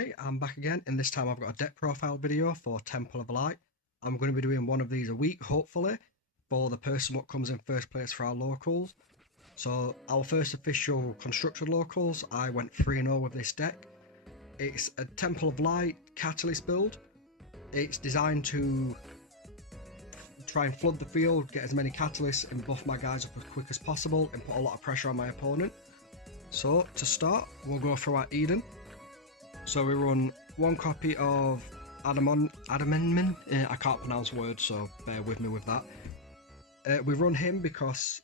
Hey, I'm back again, and this time I've got a deck profile video for Temple of Light. I'm going to be doing one of these a week, hopefully, for the person what comes in first place for our locals. So, our first official constructed locals, I went 3-0 with this deck. It's a Temple of Light Catalyst build. It's designed to try and flood the field, get as many catalysts, and buff my guys up as quick as possible, and put a lot of pressure on my opponent. So, to start, we'll go through our Eden. So we run one copy of Adammin. I can't pronounce words, so bear with me with that. We run him because,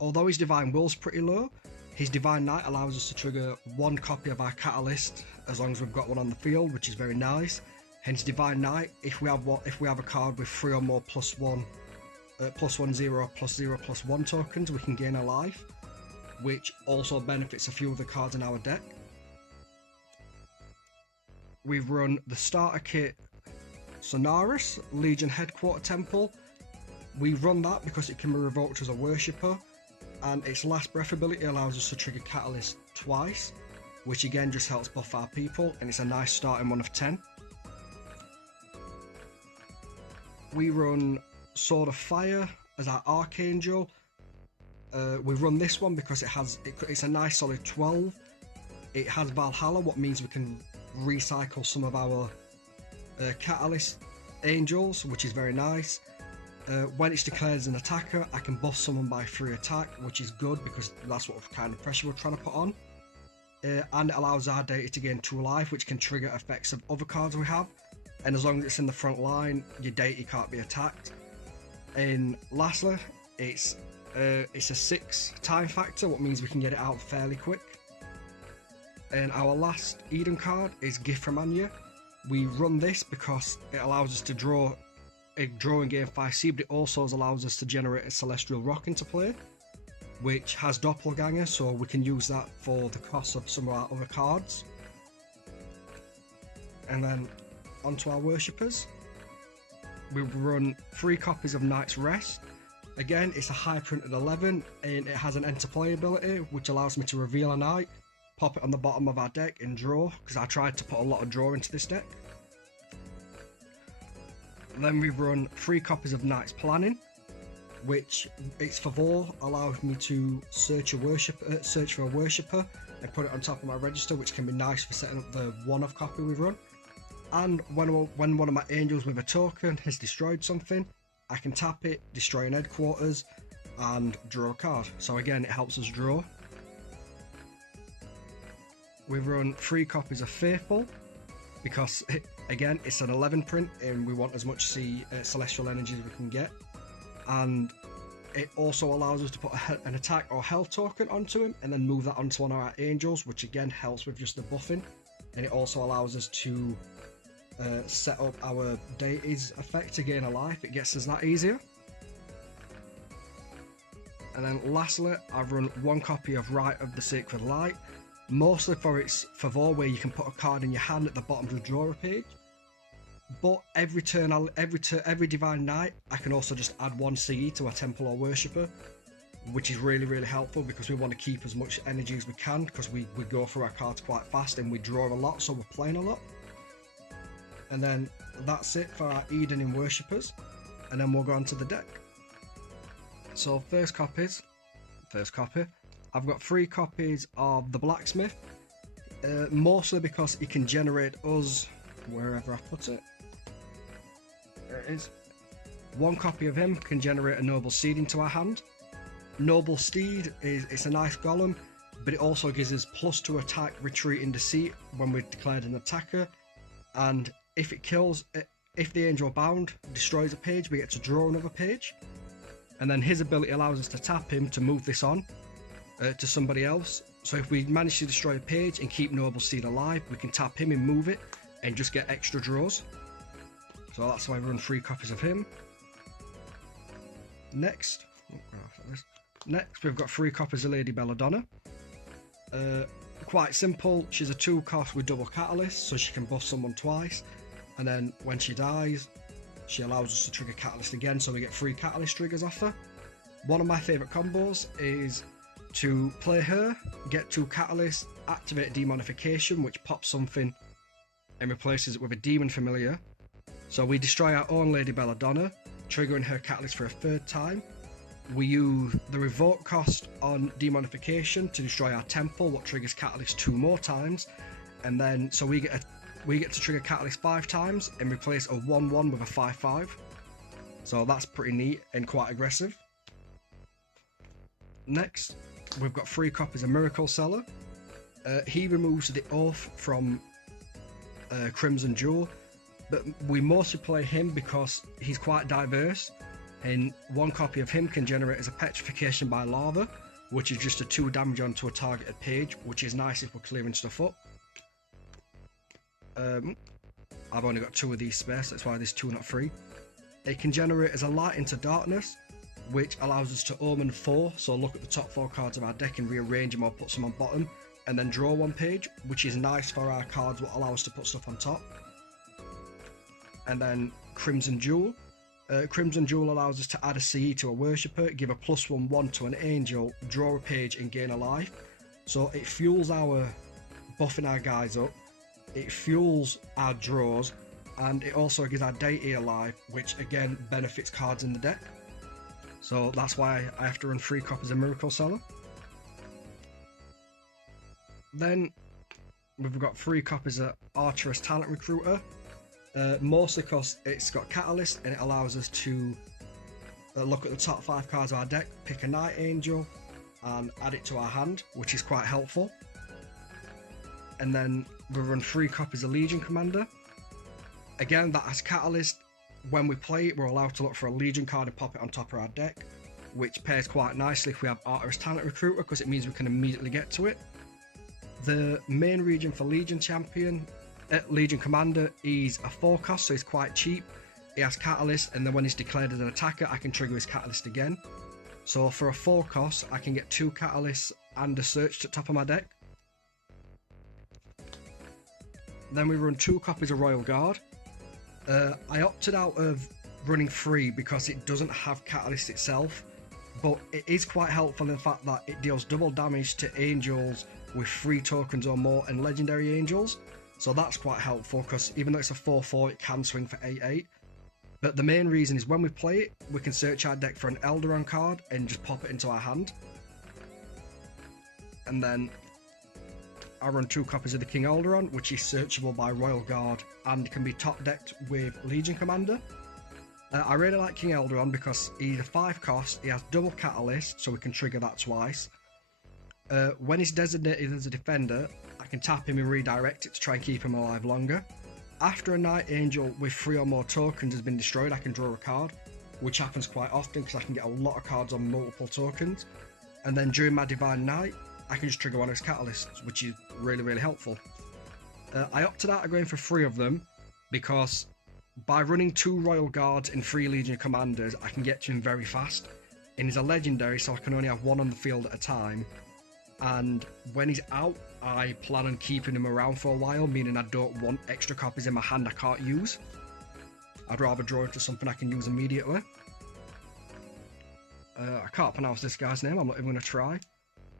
although his Divine Will's pretty low, his Divine Knight allows us to trigger one copy of our Catalyst as long as we've got one on the field, which is very nice. Hence Divine Knight, if we have a card with 3 or more +1, +1/0, +0/+1 tokens, we can gain a life, which also benefits a few of the cards in our deck. We've run the starter kit Sonaris, Legion Headquarter Temple. We run that because it can be revoked as a worshipper, and its last breath ability allows us to trigger Catalyst twice, which again just helps buff our people, and it's a nice starting one of 10. We run Sword of Fire as our Archangel. We run this one because it's a nice solid 12. It has Valhalla, what means we can recycle some of our Catalyst Angels, which is very nice. When it's declared as an attacker, I can buff someone by 3 attack, which is good because that's what kind of pressure we're trying to put on. And it allows our deity to gain 2 life, which can trigger effects of other cards we have. And as long as it's in the front line, your deity can't be attacked. And lastly, it's a 6 time factor, what means we can get it out fairly quick. And our last Eden card is Gift from Anya. We run this because it allows us to draw and gain 5C, but it also allows us to generate a Celestial Rock into play, which has Doppelganger, so we can use that for the cost of some of our other cards. And then onto our worshippers. We run 3 copies of Night's Rest. Again, it's a high printed 11, and it has an enter play ability, which allows me to reveal a knight, pop it on the bottom of our deck and draw, because I tried to put a lot of draw into this deck. And then we run 3 copies of Knight's Planning, which its favor allows me to search for a worshipper and put it on top of my register, which can be nice for setting up the one-off copy we run. And when one of my angels with a token has destroyed something, I can tap it, destroy an headquarters, and draw a card. So again, it helps us draw. We run 3 copies of Faithful because, again, it's an 11 print and we want as much celestial energy as we can get. And it also allows us to put an attack or health token onto him and then move that onto one of our angels, which again helps with just the buffing. And it also allows us to set up our deity's effect to gain a life. It gets us that easier. And then lastly, I've run 1 copy of Rite of the Sacred Light, mostly for its favor, where you can put a card in your hand at the bottom of the drawer page. But every Divine Knight, I can also just add 1 CE to a temple or worshipper, which is really, really helpful because we want to keep as much energy as we can, because we go through our cards quite fast and we draw a lot, so we're playing a lot. And then that's it for our Eden in worshippers, and then we'll go on to the deck. So first copy, I've got 3 copies of the Blacksmith, mostly because it can generate us, wherever I put it, there it is. 1 copy of him can generate a Noble Steed into our hand. Noble Steed it's a nice golem, but it also gives us +2 attack, retreat, and deceit when we've declared an attacker. And if it kills, if the angel bound destroys a page, we get to draw another page. And then his ability allows us to tap him to move this on to somebody else. So if we manage to destroy a page and keep Noble Steed alive, we can tap him and move it and just get extra draws. So that's why I run 3 copies of him. Next we've got 3 copies of Lady Belladonna. Quite simple. She's a 2 cost with double catalyst, so she can buff someone twice, and then when she dies, she allows us to trigger catalyst again, so we get 3 catalyst triggers off her. One of my favourite combos is to play her, get 2 catalysts, activate demonification, which pops something and replaces it with a demon familiar. So we destroy our own Lady Belladonna, triggering her catalyst for a third time. We use the revoke cost on demonification to destroy our temple, what triggers catalyst 2 more times, and then so we get to trigger catalyst 5 times and replace a 1/1 with a 5/5. So that's pretty neat and quite aggressive. Next, we've got 3 copies of Miracle Seller. He removes the oath from Crimson Jewel, but we mostly play him because he's quite diverse, and 1 copy of him can generate as a petrification by lava, which is just a 2 damage onto a targeted page, which is nice if we're clearing stuff up. I've only got 2 of these spare, so that's why there's 2, not 3. It can generate as a light into darkness, which allows us to omen 4, so look at the top 4 cards of our deck and rearrange them or put some on bottom, and then draw 1 page, which is nice for our cards, what allow us to put stuff on top. And then Crimson Jewel. Crimson Jewel allows us to add a CE to a worshipper, give a +1/1 to an angel, draw a page and gain a life. So it fuels our buffing our guys up, it fuels our draws, and it also gives our deity a life, which again benefits cards in the deck. So that's why I have to run 3 copies of Miracle Seller. Then we've got 3 copies of Archerous Talent Recruiter. Mostly because it's got Catalyst and it allows us to look at the top 5 cards of our deck, pick a Night Angel and add it to our hand, which is quite helpful. And then we run 3 copies of Legion Commander. Again, that has Catalyst. When we play it, we're allowed to look for a Legion card and pop it on top of our deck, which pairs quite nicely if we have Archerous Talent Recruiter, because it means we can immediately get to it. The main region for Legion Commander is a 4 cost, so he's quite cheap. He has Catalyst, and then when he's declared as an attacker, I can trigger his Catalyst again. So for a 4 cost, I can get 2 Catalysts and a Search to top of my deck. Then we run 2 copies of Royal Guard. I opted out of running 3 because it doesn't have Catalyst itself, but it is quite helpful in the fact that it deals double damage to angels with 3 tokens or more and legendary angels. So that's quite helpful because even though it's a 4/4, it can swing for 8/8. But the main reason is when we play it, we can search our deck for an Elderon card and just pop it into our hand. And then I run 2 copies of the King Elderon, which is searchable by Royal Guard and can be top decked with Legion Commander. I really like King Elderon because he's a 5 cost, he has double Catalyst, so we can trigger that twice. When he's designated as a defender, I can tap him and redirect it to try and keep him alive longer. After a Night Angel with 3 or more tokens has been destroyed, I can draw a card, which happens quite often because I can get a lot of cards on multiple tokens. And then during my Divine Night, I can just trigger one of his Catalysts, which is really, really helpful. I opted out of going for 3 of them because by running 2 Royal Guards and 3 Legion Commanders, I can get to him very fast. And he's a legendary, so I can only have 1 on the field at a time. And when he's out, I plan on keeping him around for a while, meaning I don't want extra copies in my hand I can't use. I'd rather draw into something I can use immediately. I can't pronounce this guy's name, I'm not even going to try.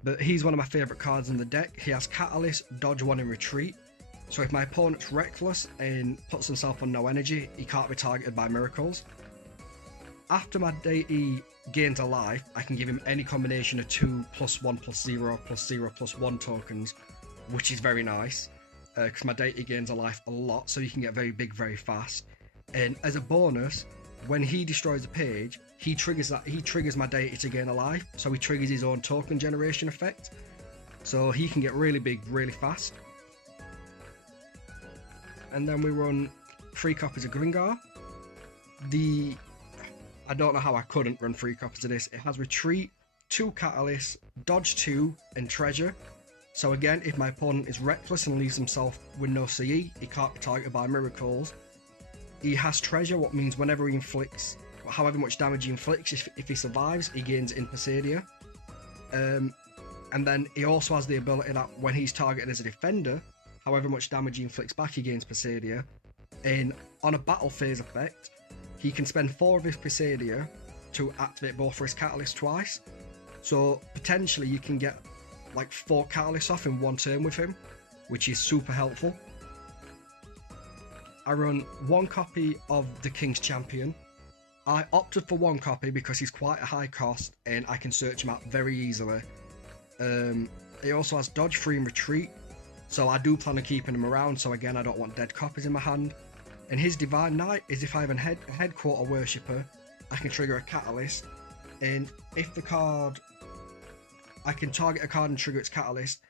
But he's one of my favourite cards in the deck. He has Catalyst, Dodge 1 and Retreat. So if my opponent's reckless and puts himself on no energy, he can't be targeted by miracles. After my deity gains a life, I can give him any combination of 2 +1 +0 +0 +1 tokens, which is very nice, because my deity gains a life a lot, so he can get very big very fast. And as a bonus, when he destroys a page, he triggers my deity to gain a life, so he triggers his own token generation effect, so he can get really big really fast. And then we run 3 copies of Gringar. I don't know how I couldn't run 3 copies of this. It has Retreat, 2 Catalysts, Dodge 2, and Treasure. So again, if my opponent is reckless and leaves himself with no CE, he can't be targeted by miracles. He has Treasure, what means whenever he inflicts, however much damage he inflicts, if he survives, he gains in Persedia. And then he also has the ability that when he's targeted as a defender, however much damage he inflicts back, he gains Persedia. And on a battle phase effect, he can spend 4 of his Persedia to activate both of his Catalysts twice. So potentially you can get like 4 Catalysts off in 1 turn with him, which is super helpful. I run one copy of the King's Champion. I opted for one copy because he's quite a high cost and I can search him out very easily. He also has dodge, free and retreat, so I do plan on keeping him around, so again I don't want dead copies in my hand. And his Divine Knight is if I have a headquarter worshipper, I can trigger a catalyst, and if the card, I can target a card and trigger its catalyst,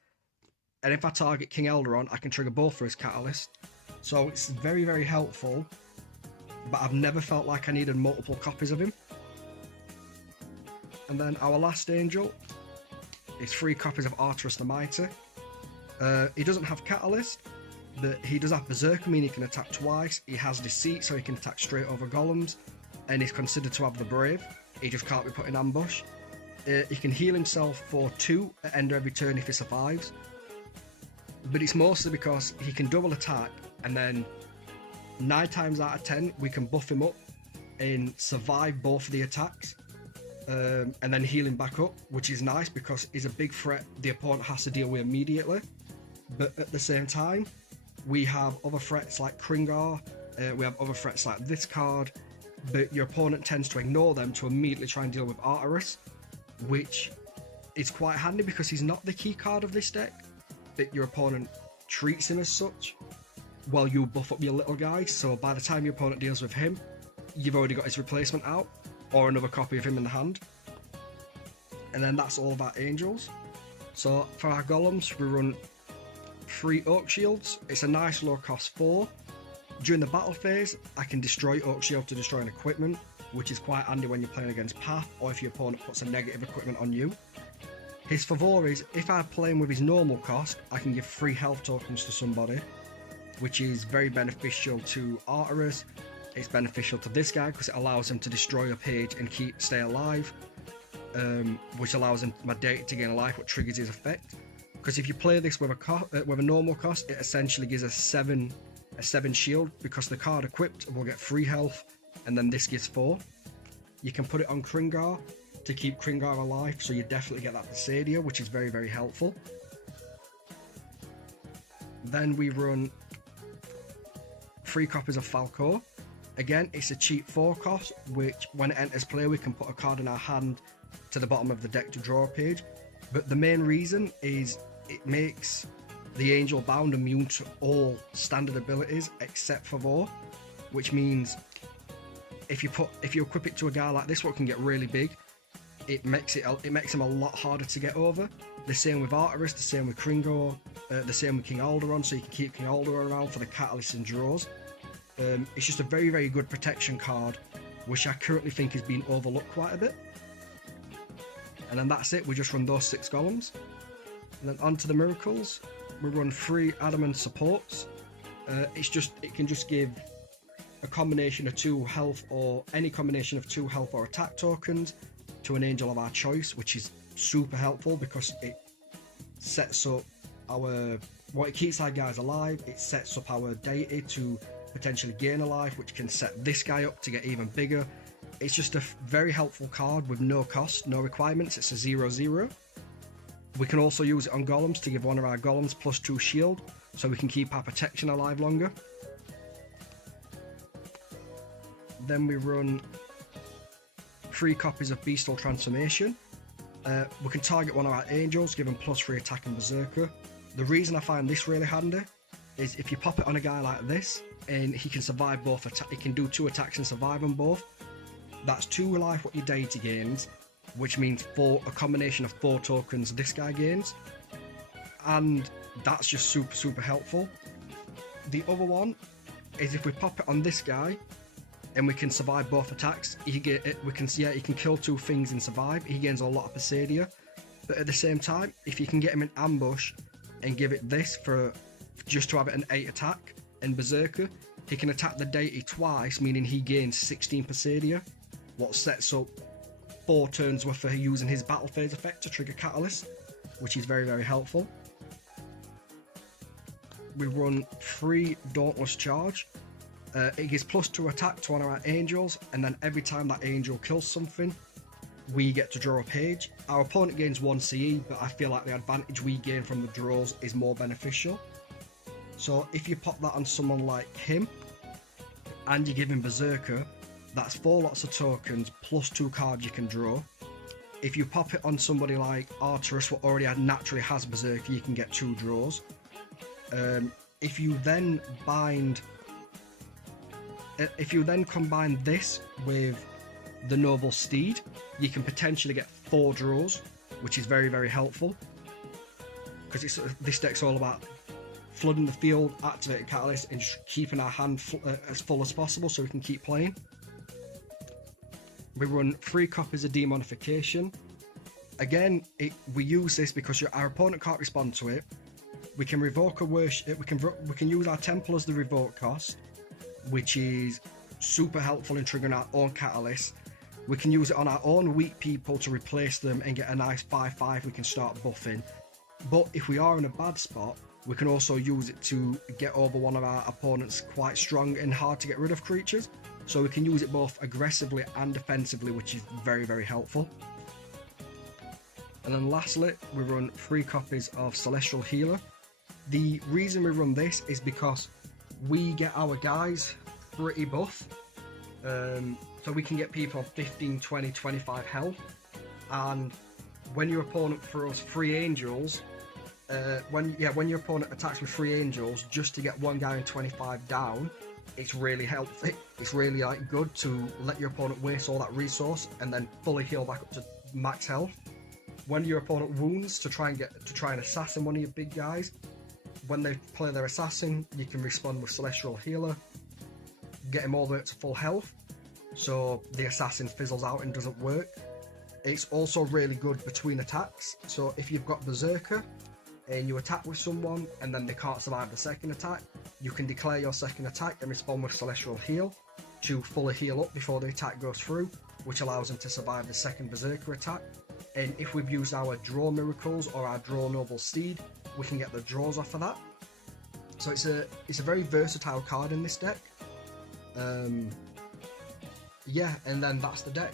and if I target King Eldaron, I can trigger both for his catalyst. So it's very, very helpful, but I've never felt like I needed multiple copies of him. And then our last angel is 3 copies of Arturus the Mighty. He doesn't have catalyst, but he does have Berserker, meaning he can attack twice. He has Deceit, so he can attack straight over Golems, and he's considered to have the Brave. He just can't be put in ambush. He can heal himself for 2 at end of every turn if he survives, but it's mostly because he can double attack, and then 9 times out of 10 we can buff him up and survive both of the attacks, and then heal him back up, which is nice because he's a big threat the opponent has to deal with immediately. But at the same time, we have other threats like Kringar, we have other threats like this card, but your opponent tends to ignore them to immediately try and deal with Arturus, which is quite handy because he's not the key card of this deck, but your opponent treats him as such while you buff up your little guy, so by the time your opponent deals with him, you've already got his replacement out, or another copy of him in the hand. And then that's all of our angels. So for our golems, we run 3 Oak Shields. It's a nice low cost 4. During the battle phase, I can destroy Oak Shield to destroy an equipment, which is quite handy when you're playing against Path, or if your opponent puts a negative equipment on you. His favor is, if I'm playing with his normal cost, I can give 3 health tokens to somebody, which is very beneficial to Arturus. It's beneficial to this guy because it allows him to destroy a page and stay alive, which allows him my deity to gain a life, what triggers his effect. Because if you play this with a normal cost, it essentially gives a 7 shield, because the card equipped will get 3 health, and then this gives 4. You can put it on Kringar to keep Kringar alive, so you definitely get that Passadia, which is very, very helpful. Then we run 3 copies of Falcor. Again, it's a cheap 4 cost, which when it enters play, we can put a card in our hand to the bottom of the deck to draw a page. But the main reason is it makes the Angel Bound immune to all standard abilities except for Vor, which means if you equip it to a guy like this, what can get really big, it makes him a lot harder to get over. The same with Arturus, the same with Kringar, the same with King Aldaron, so you can keep King Aldaron around for the catalysts and draws. It's just a very, very good protection card, which I currently think is being overlooked quite a bit. And then that's it, we just run those 6 golems. And then on to the miracles, we run 3 adamant supports. It can just give a combination of 2 health, or any combination of 2 health or attack tokens to an angel of our choice, which is super helpful because it sets up it keeps our guys alive. It sets up our deity to potentially gain a life, which can set this guy up to get even bigger. It's just a very helpful card with no cost, no requirements. It's a 0/0. We can also use it on golems to give one of our golems +2 shield, so we can keep our protection alive longer. Then we run 3 copies of Beastal Transformation. We can target one of our angels, give him +3 attack and Berserker. The reason I find this really handy is if you pop it on a guy like this, and he can survive both he can do 2 attacks and survive them both. That's 2 life what your deity gains, which means a combination of 4 tokens this guy gains, and that's just super, super helpful. The other one is if we pop it on this guy and we can survive both attacks, he can kill 2 things and survive. He gains a lot of Passadia, but at the same time, if you can get him in ambush and give it this just to have it an 8 attack and Berserker, he can attack the deity twice, meaning he gains 16 Passadia, what sets up 4 turns worth of using his battle phase effect to trigger Catalyst, which is very, very helpful. We run 3 Dauntless Charge. It gives +2 attack to one of our angels, and then every time that angel kills something, we get to draw a page. Our opponent gains 1 CE, but I feel like the advantage we gain from the draws is more beneficial. So if you pop that on someone like him, and you're giving Berserker, that's 4 lots of tokens plus 2 cards you can draw. If you pop it on somebody like Arturus, who already naturally has Berserker, you can get 2 draws. If you then combine this with the Noble Steed, you can potentially get 4 draws, which is very, very helpful. Because this deck's all about flooding the field, activating Catalyst, and just keeping our hand as full as possible so we can keep playing. We run 3 copies of Demonification. Again, we use this because our opponent can't respond to it. We can revoke a worship. We can use our Temple as the revoke cost, which is super helpful in triggering our own Catalyst. We can use it on our own weak people to replace them and get a nice 5/5 we can start buffing. But if we are in a bad spot, we can also use it to get over one of our opponent's quite strong and hard to get rid of creatures. So we can use it both aggressively and defensively, which is very, very helpful. And then lastly, we run 3 copies of Celestial Healer. The reason we run this is because we get our guys pretty buff. So we can get people on 15, 20, 25 health. And when your opponent throws 3 angels, when your opponent attacks with 3 angels just to get one guy in 25 down, it's really helpful. It's really good to let your opponent waste all that resource and then fully heal back up to max health. When your opponent wounds to try and assassin one of your big guys, when they play their assassin, you can respond with Celestial Healer, get him all the way up to full health, so the assassin fizzles out and doesn't work. It's also really good between attacks, so if you've got Berserker and you attack with someone and then they can't survive the second attack, you can declare your second attack and respond with Celestial Heal to fully heal up before the attack goes through, which allows them to survive the second Berserker attack. And if we've used our Draw Miracles or our Draw Noble Steed, we can get the draws off of that. So it's a very versatile card in this deck. Yeah, and then that's the deck.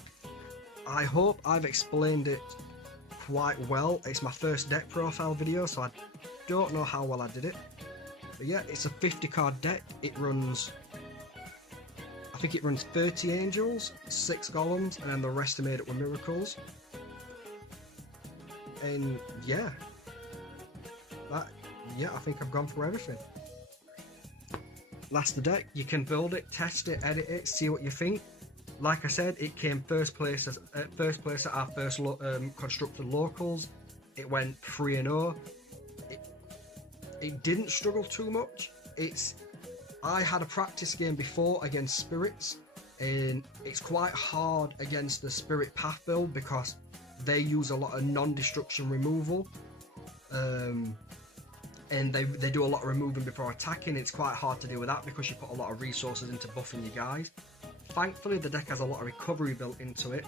I hope I've explained it quite well. It's my first deck profile video, so I don't know how well I did it. But yeah, it's a 50 card deck. I think it runs 30 Angels, 6 Golems, and then the rest are made up with Miracles. And yeah, I think I've gone through everything. That's the deck. You can build it, test it, edit it, see what you think. Like I said, it came first place at our first constructed locals. It went 3-0. It didn't struggle too much. I had a practice game before against spirits, and it's quite hard against the spirit path build because they use a lot of non-destruction removal, and they do a lot of removing before attacking. It's quite hard to deal with that because you put a lot of resources into buffing your guys. Thankfully, the deck has a lot of recovery built into it,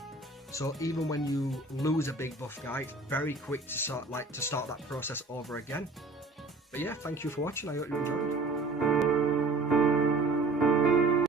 so even when you lose a big buff guy, it's very quick to start that process over again. But yeah, thank you for watching. I hope you enjoyed.